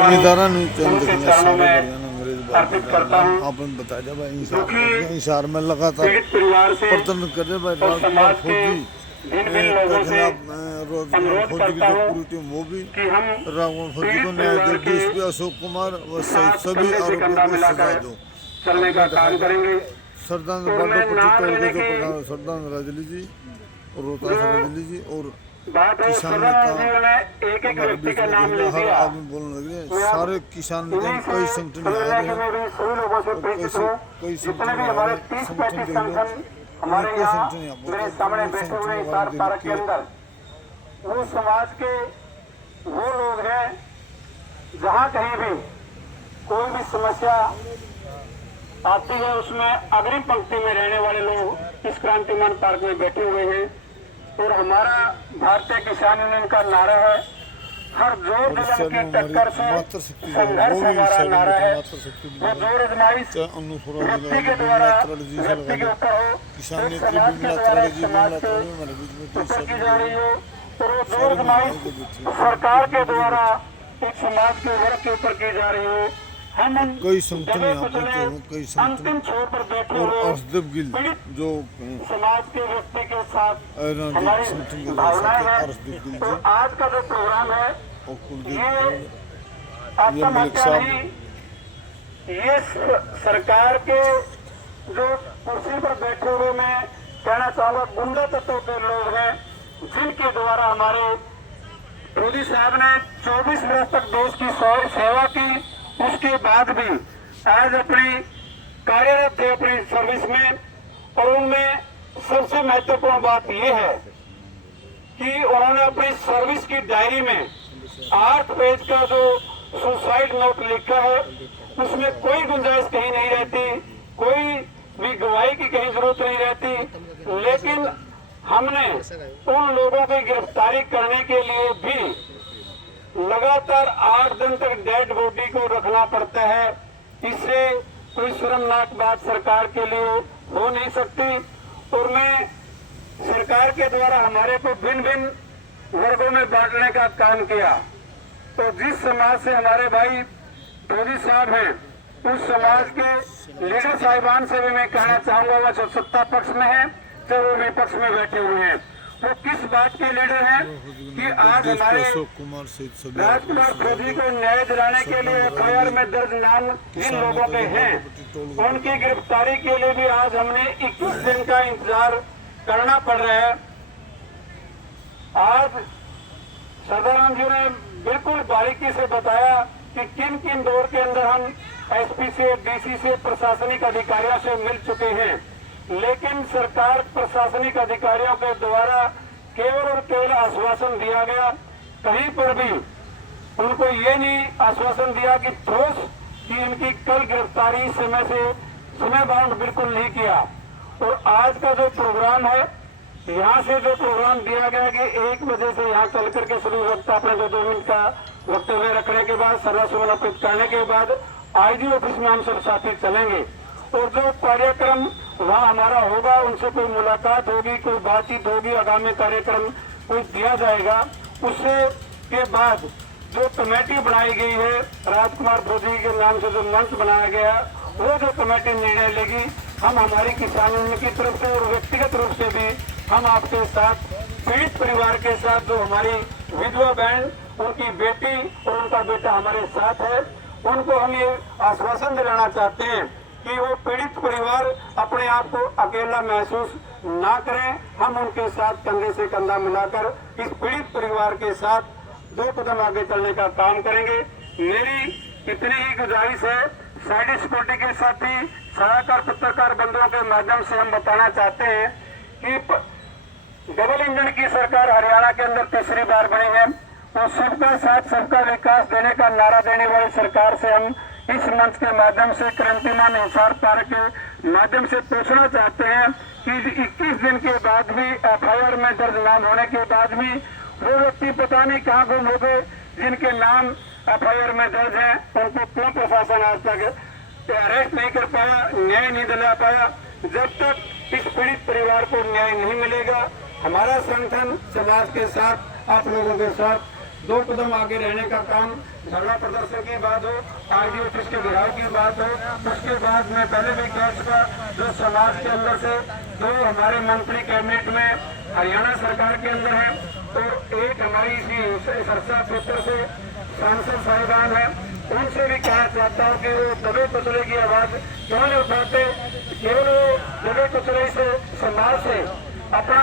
जमींदारा उनके चरणों में अर्पित करता हूँ। आपने बता दिया भाई इंसार में लगातार पीड़ित परिवार से प्रतन करे भाई और समाज के फौजी भिन्न लोगों से अनुरोध करता हूँ पूरी टीम वो भी कि हम रावण फौजी पीड़ित को परिवार न्यायाधीश के डीएसपी अशोक कुमार व साथ सभी कंधे से कंधा आरोपियों को सजा मिलाकर दो। चलने का काम करेंगे। सरदार और मैं बाडा नाम पट्टी लेने टोल की के सरदार राजली जी और रोहतास राजली जी और बात है, किसान प्रधानमंत्री ने एक हमारे व्यक्ति बीच का में नाम जो ले हर दिया। आदमी बोलने लगे सारे किसान कई संगठन आ रहे हैं सभी लोगों से परिचित हूँ। कई जितने भी हमारे 30-35 संगठन हमारे यहाँ मेरे सामने बैठे हुए हैं हिसार पार्क के अंदर, वो समाज के वो लोग हैं जहाँ कहीं भी कोई भी समस्या आती है उसमें अग्रिम पंक्ति में रहने वाले लोग इस क्रांतिमान पार्क में बैठे हुए हैं। और हमारा भारतीय किसान यूनियन का नारा है, हर जोर जुल्म की टक्कर से संघर्ष हमारा नारा है। वो जोर आजमाइश व्यक्ति के द्वारा व्यक्ति के ऊपर हो, एक समाज के द्वारा एक समाज के ऊपर की जा रही हो, और वो जोर आजमाइश सरकार के द्वारा एक समाज के वर्ग के ऊपर की जा रही हो। हम कई संगठन यहाँ पहुंचे हूँ, कई अंतिम छोर पर बैठे और हुए अर्शदेव गिल जो समाज के व्यक्ति के साथ हमारी संगठन के भावनाएं हैं। अर्शदेव गिल तो जी आज का जो प्रोग्राम है और कुलदीप ये आपका मलिक मौका साहब। नहीं, ये सरकार के जो कुर्सी पर बैठे हुए मैं कहना चाहूँगा गुंडा तत्व के लोग हैं, जिनके द्वारा हमारे मोदी साहब ने 24 वर्ष तक देश की सेवा की, उसके बाद भी आज अपनी कार्यरत थे अपनी सर्विस में। और उनमें सबसे महत्वपूर्ण बात यह है कि उन्होंने अपनी सर्विस की डायरी में 8 पेज का जो सुसाइड नोट लिखा है उसमें कोई गुंजाइश कहीं नहीं रहती, कोई भी गवाही की कहीं जरूरत नहीं रहती। लेकिन हमने उन लोगों की गिरफ्तारी करने के लिए भी लगातार 8 दिन तक डेड बॉडी को रखना पड़ता है। इससे कोई शर्मनाक बात सरकार के लिए हो नहीं सकती। और मैं सरकार के द्वारा हमारे को भिन्न भिन्न वर्गों में बांटने का काम किया, तो जिस समाज से हमारे भाई मोदी साहब हैं उस समाज के लीडर साहिबान से भी मैं कहना चाहूंगा, वह जो सत्ता पक्ष में है चाहे वो विपक्ष में बैठे हुए हैं, वो किस बात के लीडर हैं कि आज हमारे राजकुमार फौजी को न्याय दिलाने के लिए एफआईआर में दर्ज नाम जिन लोगों के हैं उनकी गिरफ्तारी के लिए भी आज हमने 21 दिन का इंतजार करना पड़ रहा है। आज सदानंद जी ने बिल्कुल बारीकी से बताया कि किन किन दौर के अंदर हम एसपी से, डीसी से, प्रशासनिक अधिकारियों से मिल चुके हैं, लेकिन सरकार प्रशासनिक अधिकारियों के द्वारा केवल और केवल आश्वासन दिया गया। कहीं पर भी उनको ये नहीं आश्वासन दिया कि ठोस कि इनकी कल गिरफ्तारी समय बाउंड बिल्कुल नहीं किया। और आज का जो प्रोग्राम है, यहाँ से जो प्रोग्राम दिया गया कि 1 बजे से यहाँ चल करके शुरू वक्त अपने 2 मिनट का वक्तव्य रखने के बाद सर्व समर्पित करने के बाद आईजी ऑफिस में हम सब साथी चलेंगे। और जो कार्यक्रम वहाँ हमारा होगा, उनसे कोई मुलाकात होगी, कोई बातचीत होगी, आगामी कार्यक्रम कोई दिया जाएगा। उससे के बाद जो कमेटी बनाई गई है राजकुमार फौजी के नाम से जो मंच बनाया गया, वो जो कमेटी निर्णय लेगी, हम हमारी किसान यूनियन की तरफ से और व्यक्तिगत रूप से भी हम आपके साथ पीड़ित परिवार के साथ जो हमारी विधवा बहन, उनकी बेटी और उनका बेटा हमारे साथ है, उनको हम ये आश्वासन दिलाना चाहते हैं कि वो पीड़ित परिवार अपने आप को अकेला महसूस ना करें। हम उनके साथ कंधे से कंधा मिलाकर इस पीड़ित परिवार के साथ 2 कदम आगे चलने का काम करेंगे। मेरी इतनी ही गुजारिश है, साइड सिक्योरिटी के साथी सलाहकार पत्रकार बंधुओं के माध्यम से हम बताना चाहते हैं कि डबल इंजन की सरकार हरियाणा के अंदर तीसरी बार बनी है और सबका साथ सबका विकास देने का नारा देने वाली सरकार से हम इस मंच के माध्यम से क्रांतिमान हिसार पार्क के माध्यम से पूछना चाहते हैं कि 21 दिन के बाद भी एफआईआर में दर्ज नाम होने के बाद भी वो व्यक्ति पता नहीं कहाँ गुम हो गए जिनके नाम एफआईआर में दर्ज है, उनको क्यों प्रशासन आज तक अरेस्ट नहीं कर पाया, न्याय नहीं दिला पाया। जब तक इस पीड़ित परिवार को न्याय नहीं मिलेगा, हमारा संगठन समाज के साथ, आप लोगों के साथ 2 कदम आगे रहने का काम, धरना प्रदर्शन की बात हो, आरडी ऑफिस के घेराव की बात हो। उसके बाद मैं पहले भी कह चुका, जो समाज के अंदर से 2 हमारे मंत्री कैबिनेट में हरियाणा सरकार के अंदर है, तो एक हमारी इसी सरसा क्षेत्र से सांसद साहिबान है, उनसे भी कहना चाहता हूँ कि वो दबे कुचले की आवाज क्यों नहीं उठाते। केवल वो दबे कुचले से समाज से अपना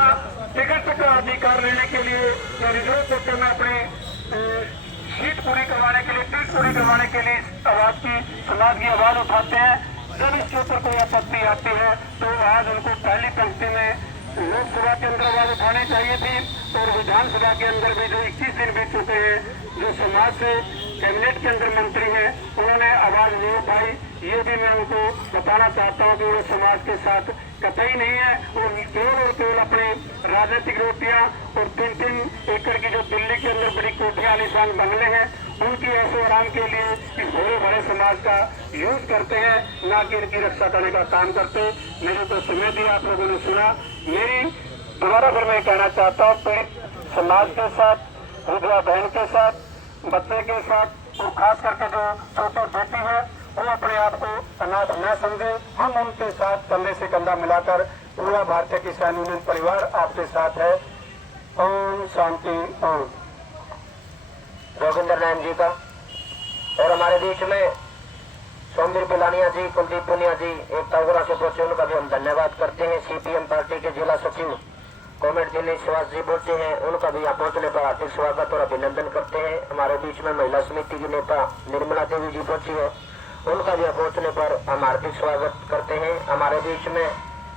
टिकट का अधिकार लेने के लिए या रिजर्व कोटे में अपनी सीट पूरी करवाने के लिए, टिकट पूरी करवाने के लिए आवाज की, समाज की आवाज उठाते हैं। जब इस क्षेत्र को आपत्ति आती है तो आज उनको पहली पंक्ति में लोकसभा के अंदर आवाज उठानी चाहिए थी, और विधानसभा के अंदर भी जो 21 दिन बीत चुके हैं, जो समाज से कैबिनेट के अंदर मंत्री हैं, उन्होंने आवाज नहीं उठाई। ये भी मैं उनको बताना चाहता हूँ कि वो समाज के साथ कतई नहीं है। वो केवल और केवल अपनी राजनीतिक रोटियां और 3-3 एकड़ की जो दिल्ली के अंदर बड़ी कोठियां आलीशान बंगले हैं, उनकी ऐशो आराम के लिए इस भोले भरे समाज का यूज करते हैं, ना कि इनकी रक्षा करने का काम करते। मेरे को समय दिया, आप लोगों ने सुना। मेरी दोबारा फिर मैं कहना चाहता हूँ, पीड़ित समाज के साथ, विधवा बहन के साथ, बच्चे के साथ, और खास करके जो छोटी बेटी है, वो अपने आप को अनाथ न समझे। हम उनके साथ कंधे से कंधा मिलाकर पूरा भारतीय किसान यूनियन परिवार आपके साथ है। ओम शांति। ओम। जोगिंदर नारायण जी का और हमारे बीच में सोमवीर पिलानिया जी, कुलदीप पुनिया जी, एकता उगरा से पहुंचे, उनका भी हम धन्यवाद करते हैं। सीपीएम पार्टी के जिला सचिव कॉमेड दिनेश सुभाष जी पहुंचे हैं, उनका भी यहाँ पहुंचने पर हार्दिक स्वागत और अभिनंदन करते हैं। हमारे बीच में महिला समिति की नेता निर्मला देवी जी पहुंची है, उनका भी पहुंचने पर हम हार्दिक स्वागत करते हैं। हमारे बीच में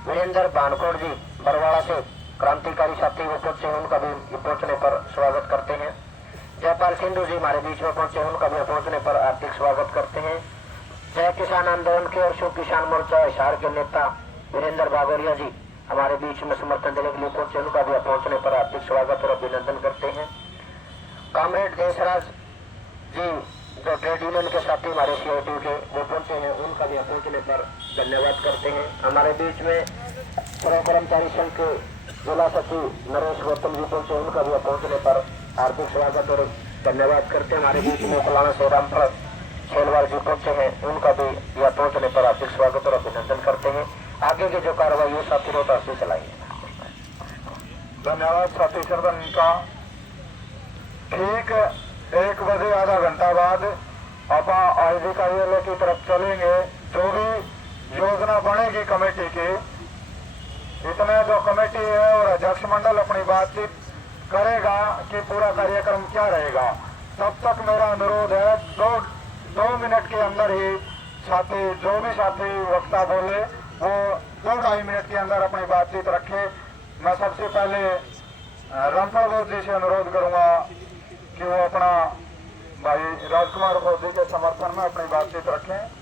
वीरेंद्र भानकोड़ जी बरवाड़ा से क्रांतिकारी साथी वो पहुंचे, उनका भी पहुंचने पर स्वागत करते हैं। जयपाल सिंधु जी हमारे बीच में पहुंचे, उनका भी पहुंचने पर हार्दिक स्वागत करते हैं। जय किसान आंदोलन के और शिव किसान मोर्चा हिसार के नेता वीरेंद्र बागोरिया जी हमारे बीच में समर्थन देने के लिए पहुंचे, उनका भी पहुंचने पर हार्दिक स्वागत और अभिनंदन करते हैं। कॉमरेड देशराज जी जो ट्रेड यूनियन के साथी हमारे सीआईटी के वो पहुंचे हैं, उनका भी पहुंचने पर धन्यवाद करते हैं। हमारे बीच में श्रम कर्मचारी संघ के जिला सचिव नरेश गौतम जी पहुंचे, उनका भी पहुंचने पर हार्दिक स्वागत और धन्यवाद करते हैं। हमारे बीच में फलाना से रामप्रसाद खेलवाल जी पहुंचे हैं, उनका भी यह पहुंचने पर हार्दिक स्वागत और अभिनंदन करते हैं। आगे की जो कार्रवाई है साथी रोहतास से चलाइए। धन्यवाद साथी सरदन का। ठीक 1 बजे आधा घंटा बाद आप आईजी कार्यालय की तरफ चलेंगे। जो भी योजना बनेगी कमेटी की, इसमें जो कमेटी है और अध्यक्ष मंडल अपनी बातचीत करेगा कि पूरा कार्यक्रम क्या रहेगा। तब तक मेरा अनुरोध है 2 मिनट के अंदर ही साथी, जो भी साथी वक्ता बोले वो 2-2.5 मिनट के अंदर अपनी बातचीत रखे। मैं सबसे पहले रामपाल बोध जी से अनुरोध करूंगा कि वो अपना भाई राजकुमार बोध जी के समर्थन में अपनी बातचीत रखें।